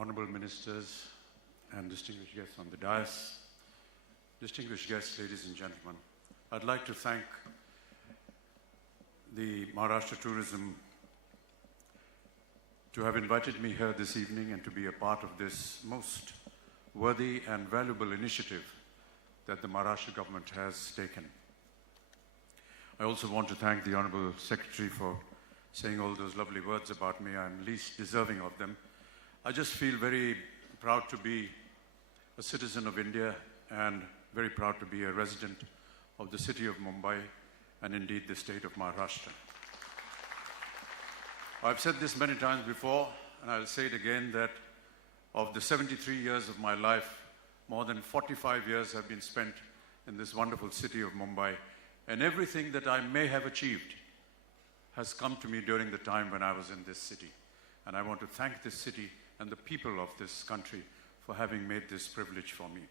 honorable ministers and distinguished guests on the dais, distinguished guests, ladies and gentlemen, I'd like to thank the Maharashtra Tourism to have invited me here this evening and to be a part of this most worthy and valuable initiative that the Maharashtra government has taken. I also want to thank the Honorable Secretary for saying all those lovely words about me. I'm least deserving of them. I just feel very proud to be a citizen of India and very proud to be a resident of the city of Mumbai and indeed the state of Maharashtra. I've said this many times before, and I'll say it again, that of the 73 years of my life, more than 45 years have been spent in this wonderful city of Mumbai, and everything that I may have achieved has come to me during the time when I was in this city. And I want to thank this city and the people of this country for having made this privilege for me.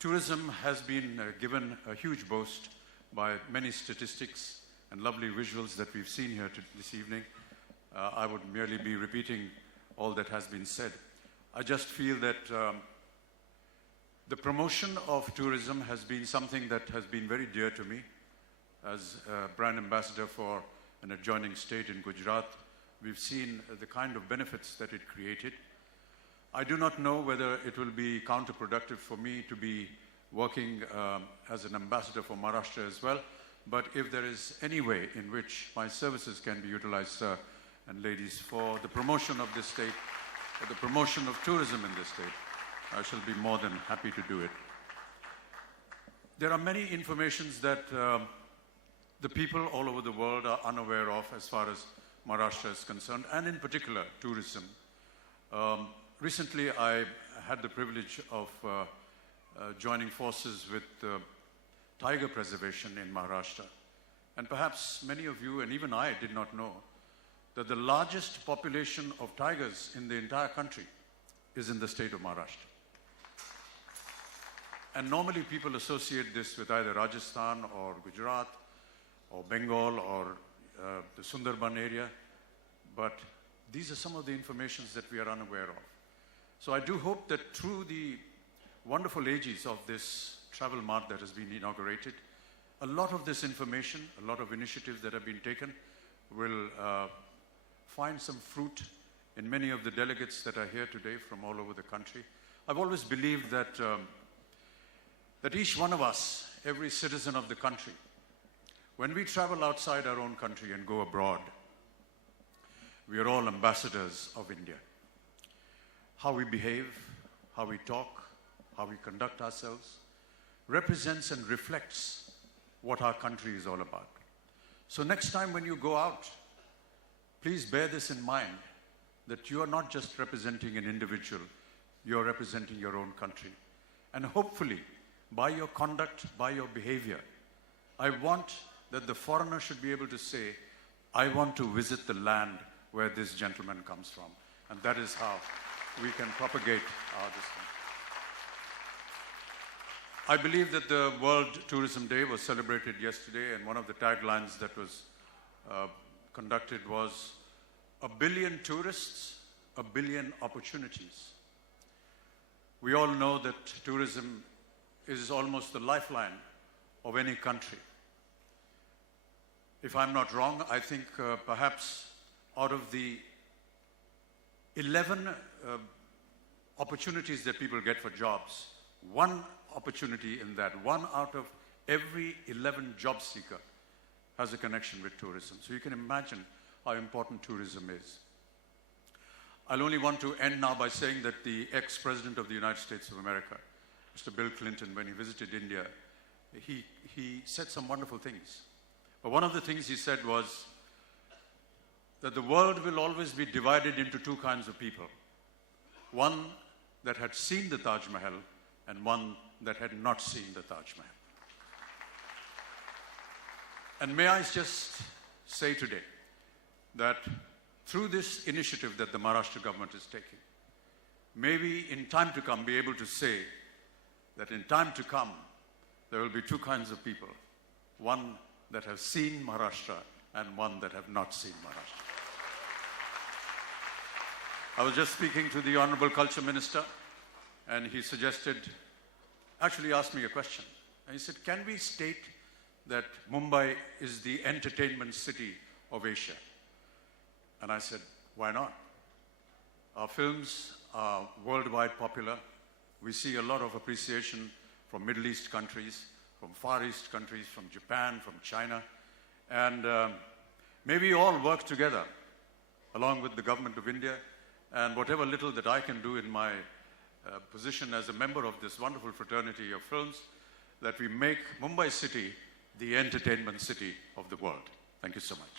Tourism has been given a huge boost by many statistics and lovely visuals that we've seen here this evening. I would merely be repeating all that has been said. I just feel that the promotion of tourism has been something that has been very dear to me. As brand ambassador for an adjoining state in Gujarat, we've seen the kind of benefits that it created. I do not know whether it will be counterproductive for me to be working as an ambassador for Maharashtra as well, but if there is any way in which my services can be utilized, sir and ladies, for the promotion of this state, for the promotion of tourism in this state, I shall be more than happy to do it. There are many informations that the people all over the world are unaware of as far as Maharashtra is concerned, and in particular, tourism. Recently, I had the privilege of joining forces with tiger preservation in Maharashtra. And perhaps many of you, and even I, did not know that the largest population of tigers in the entire country is in the state of Maharashtra. And normally people associate this with either Rajasthan or Gujarat or Bengal or the Sundarban area, but these are some of the informations that we are unaware of. So I do hope that through the wonderful aegis of this travel mart that has been inaugurated, a lot of this information, a lot of initiatives that have been taken will find some fruit in many of the delegates that are here today from all over the country. I've always believed that that each one of us, every citizen of the country, when we travel outside our own country and go abroad, we are all ambassadors of India. How we behave, how we talk, how we conduct ourselves represents and reflects what our country is all about. So next time when you go out, please bear this in mind, that you are not just representing an individual, you're representing your own country. And hopefully, by your conduct, by your behavior, I want that the foreigner should be able to say, I want to visit the land where this gentleman comes from. And that is how we can propagate our destiny. I believe that the World Tourism Day was celebrated yesterday, and one of the taglines that was conducted was, 1 billion tourists, 1 billion opportunities. We all know that tourism is almost the lifeline of any country. If I'm not wrong, I think perhaps out of the 11 opportunities that people get for jobs, one opportunity in that, one out of every 11 job seeker has a connection with tourism. So you can imagine how important tourism is. I'll only want to end now by saying that the ex-president of the United States of America, Mr. Bill Clinton, when he visited India, he said some wonderful things. But one of the things he said was that the world will always be divided into two kinds of people. One that had seen the Taj Mahal and one that had not seen the Taj Mahal. And may I just say today that through this initiative that the Maharashtra government is taking, may we in time to come be able to say that in time to come, there will be two kinds of people. One that have seen Maharashtra and one that have not seen Maharashtra. I was just speaking to the Honorable Culture Minister, and he suggested, actually asked me a question. And he said, can we state that Mumbai is the entertainment city of Asia? And I said, why not? Our films are worldwide popular. We see a lot of appreciation from Middle East countries, from Far East countries, from Japan, from China. And may we all work together, along with the government of India, and whatever little that I can do in my position as a member of this wonderful fraternity of films, that we make Mumbai city the entertainment city of the world. Thank you so much.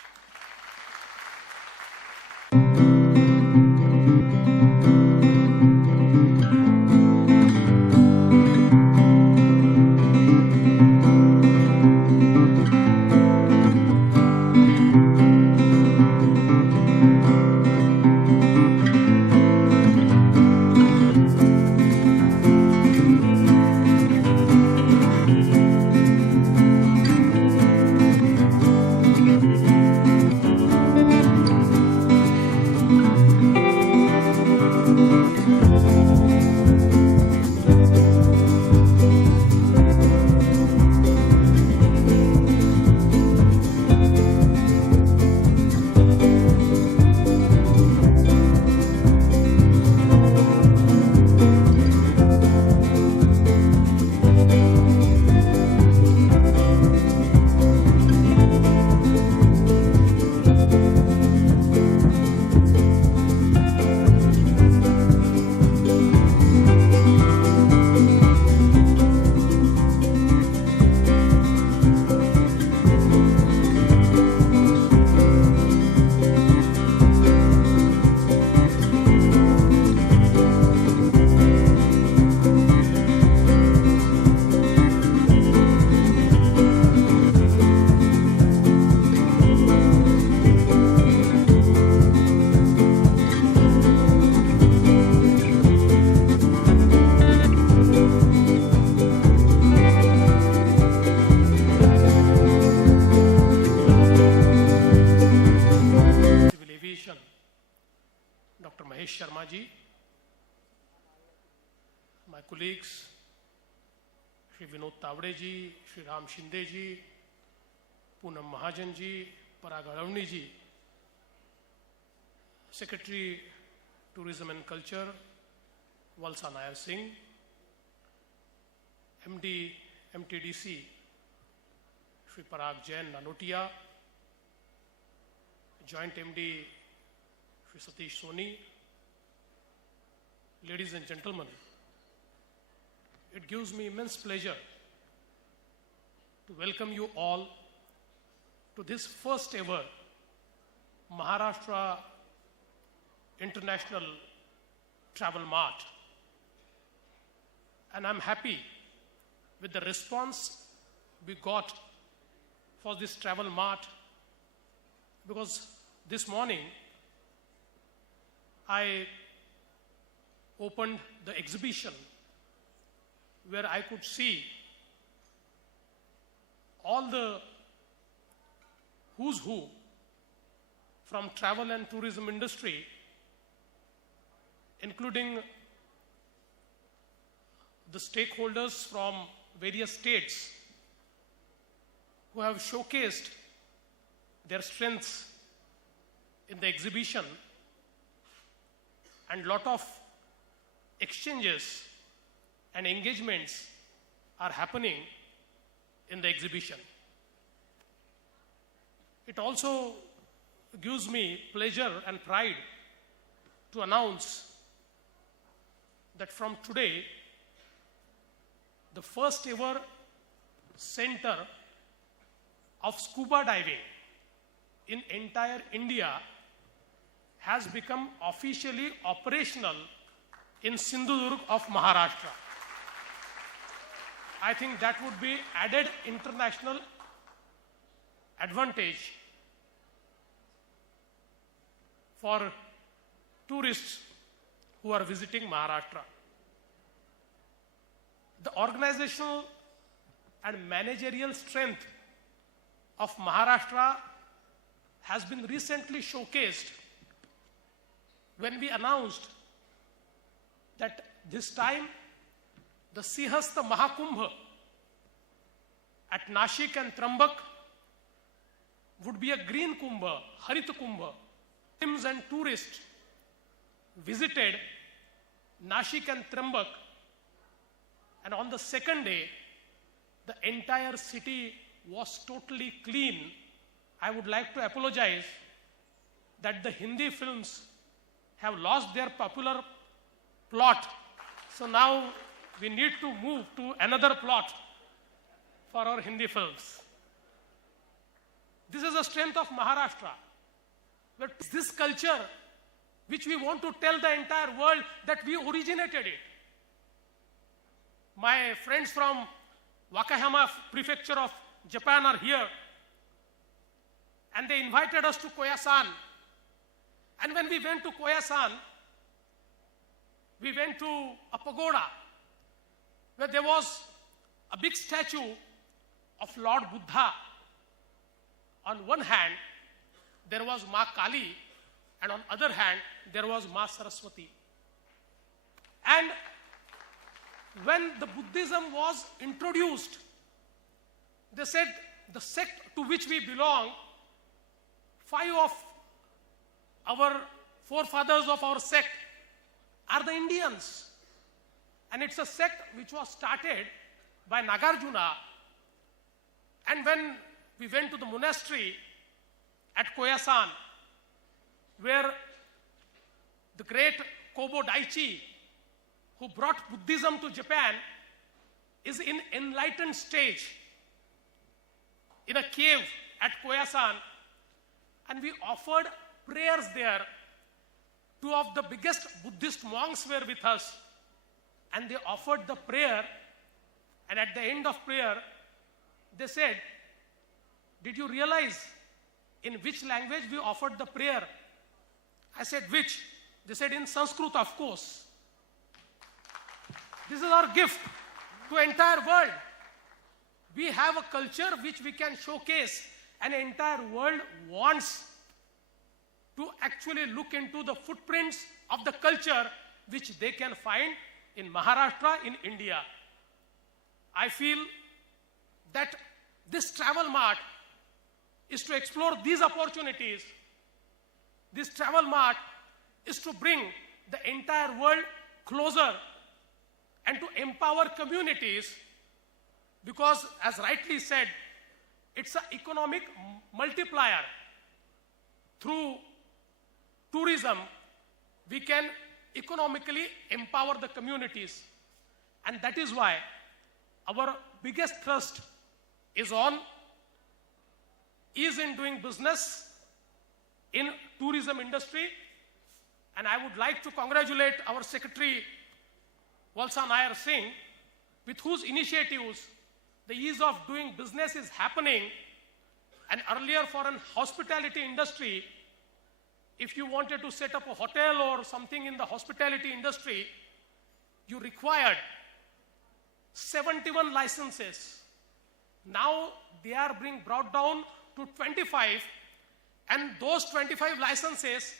my colleagues, Shri Vinod Tavade ji, Shri Ram Shinde ji, Poonam Mahajan ji, Parag Aravni ji, Secretary Tourism and Culture, Valsa Nair Singh, MD MTDC, Shri Parag Jain Nanotia, Joint MD Shri Satish Soni. Ladies and gentlemen, it gives me immense pleasure to welcome you all to this first ever Maharashtra International Travel Mart. And I'm happy with the response we got for this travel mart, because this morning I opened the exhibition where I could see all the who's who from travel and tourism industry, including the stakeholders from various states who have showcased their strengths in the exhibition, and lot of exchanges and engagements are happening in the exhibition. It also gives me pleasure and pride to announce that from today, the first ever center of scuba diving in entire India has become officially operational in Sindhudurg of Maharashtra. I think that would be added international advantage for tourists who are visiting Maharashtra. The organizational and managerial strength of Maharashtra has been recently showcased when we announced that this time the Sihasta Mahakumbh at Nashik and Trambak would be a green Kumbh, Harit Kumbh. Muslims and tourists visited Nashik and Trambak, and on the second day, the entire city was totally clean. I would like to apologize that the Hindi films have lost their popular plot. So now we need to move to another plot for our Hindi films. This is the strength of Maharashtra. But this culture which we want to tell the entire world that we originated it. My friends from Wakayama prefecture of Japan are here, and they invited us to Koyasan. And when we went to Koyasan, we went to a pagoda where there was a big statue of Lord Buddha. On one hand, there was Ma Kali, and on other hand, there was Ma Saraswati. And when the Buddhism was introduced, they said the sect to which we belong, 5 of our forefathers of our sect are the Indians. And it's a sect which was started by Nagarjuna. And when we went to the monastery at Koyasan, where the great Kobo Daichi, who brought Buddhism to Japan, is in enlightened stage in a cave at Koyasan, and we offered prayers there. 2 of the biggest Buddhist monks were with us, and they offered the prayer, and at the end of prayer, they said, "Did you realize in which language we offered the prayer?" I said, "Which?" They said, "In Sanskrit, of course." This is our gift to the entire world. We have a culture which we can showcase, and the entire world wants to actually look into the footprints of the culture which they can find in Maharashtra, in India. I feel that this travel mart is to explore these opportunities. This travel mart is to bring the entire world closer and to empower communities, because, as rightly said, it's an economic multiplier. Through tourism, we can economically empower the communities. And that is why our biggest thrust is in doing business in tourism industry. And I would like to congratulate our Secretary, Valsa Nair Singh, with whose initiatives the ease of doing business is happening. And earlier, for an hospitality industry, if you wanted to set up a hotel or something in the hospitality industry, you required 71 licenses. Now they are being brought down to 25, and those 25 licenses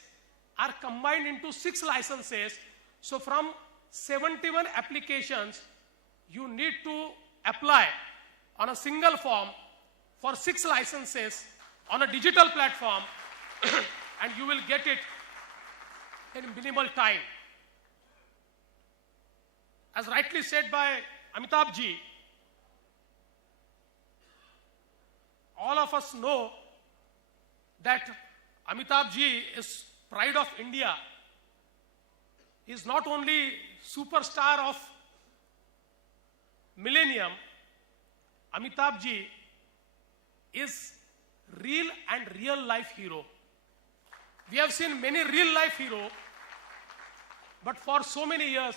are combined into 6 licenses. So from 71 applications, you need to apply on a single form for 6 licenses on a digital platform, and you will get it in minimal time. As rightly said by Amitabh ji, all of us know that Amitabh ji is pride of India. He is not only superstar of Millennium, Amitabh ji is real and real life hero. We have seen many real life heroes, but for so many years,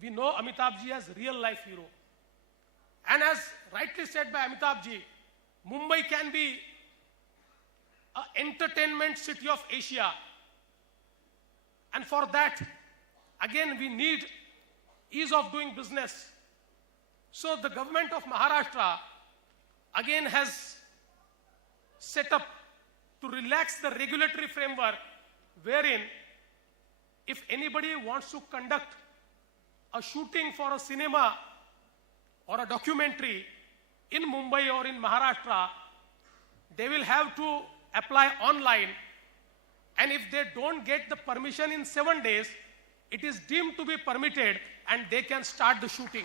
we know Amitabh ji as real life hero. And as rightly said by Amitabh ji, Mumbai can be an entertainment city of Asia. And for that, again, we need ease of doing business. So the government of Maharashtra again has set up to relax the regulatory framework, wherein if anybody wants to conduct a shooting for a cinema or a documentary in Mumbai or in Maharashtra, they will have to apply online, and if they don't get the permission in 7 days, it is deemed to be permitted and they can start the shooting.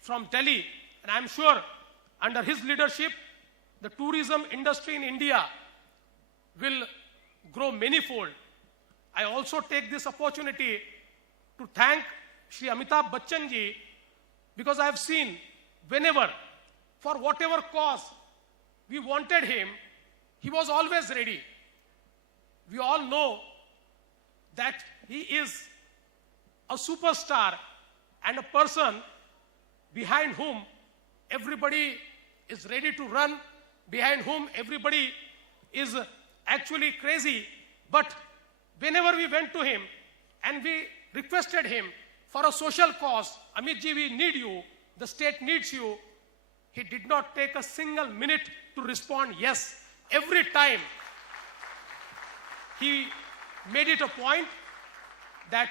From Delhi, and I'm sure under his leadership, the tourism industry in India will grow manifold. I also take this opportunity to thank Shri Amitabh Bachchan ji, because I have seen whenever, for whatever cause we wanted him, he was always ready. We all know that he is a superstar and a person behind whom everybody is ready to run, behind whom everybody is actually crazy. But whenever we went to him and we requested him for a social cause, Amit ji, we need you, the state needs you, he did not take a single minute to respond yes. Every time he made it a point that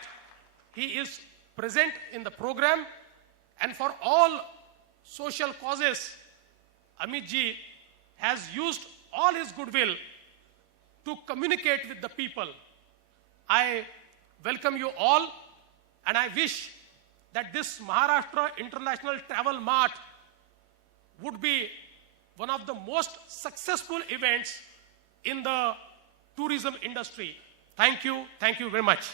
he is present in the program, and for all social causes, Amit ji has used all his goodwill to communicate with the people. I welcome you all, and I wish that this Maharashtra International Travel Mart would be one of the most successful events in the tourism industry. Thank you very much.